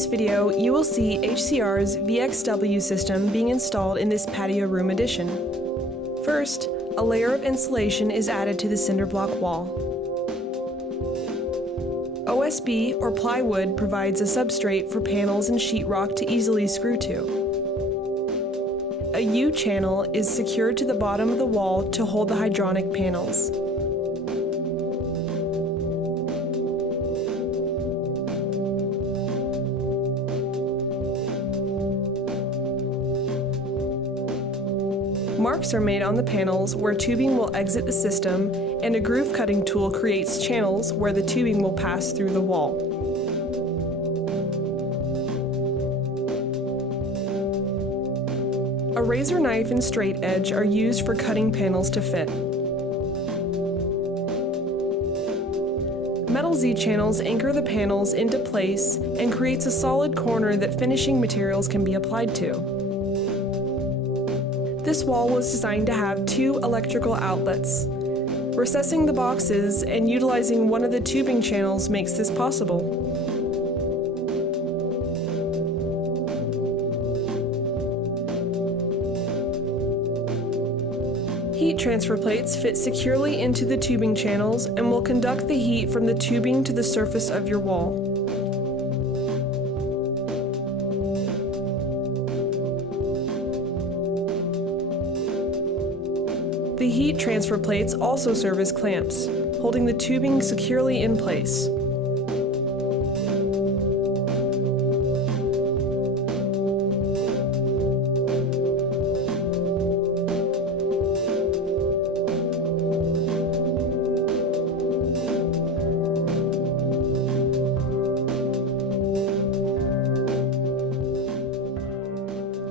this video, you will see HCR's VXW system being installed in this patio room addition. First, a layer of insulation is added to the cinder block wall. OSB or plywood provides a substrate for panels and sheetrock to easily screw to. A U-channel is secured to the bottom of the wall to hold the hydronic panels. Marks are made on the panels where tubing will exit the system, and a groove cutting tool creates channels where the tubing will pass through the wall. A razor knife and straight edge are used for cutting panels to fit. Metal Z-channels anchor the panels into place and creates a solid corner that finishing materials can be applied to. This wall was designed to have 2 electrical outlets. Recessing the boxes and utilizing one of the tubing channels makes this possible. Heat transfer plates fit securely into the tubing channels and will conduct the heat from the tubing to the surface of your wall. The heat transfer plates also serve as clamps, holding the tubing securely in place.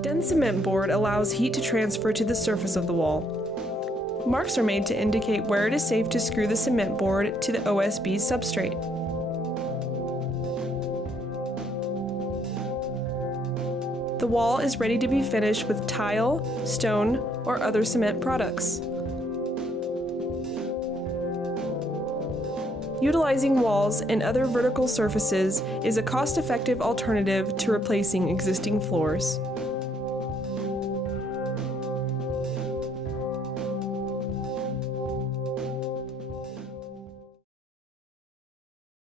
Dense cement board allows heat to transfer to the surface of the wall. Marks are made to indicate where it is safe to screw the cement board to the OSB substrate. The wall is ready to be finished with tile, stone, or other cement products. Utilizing walls and other vertical surfaces is a cost-effective alternative to replacing existing floors.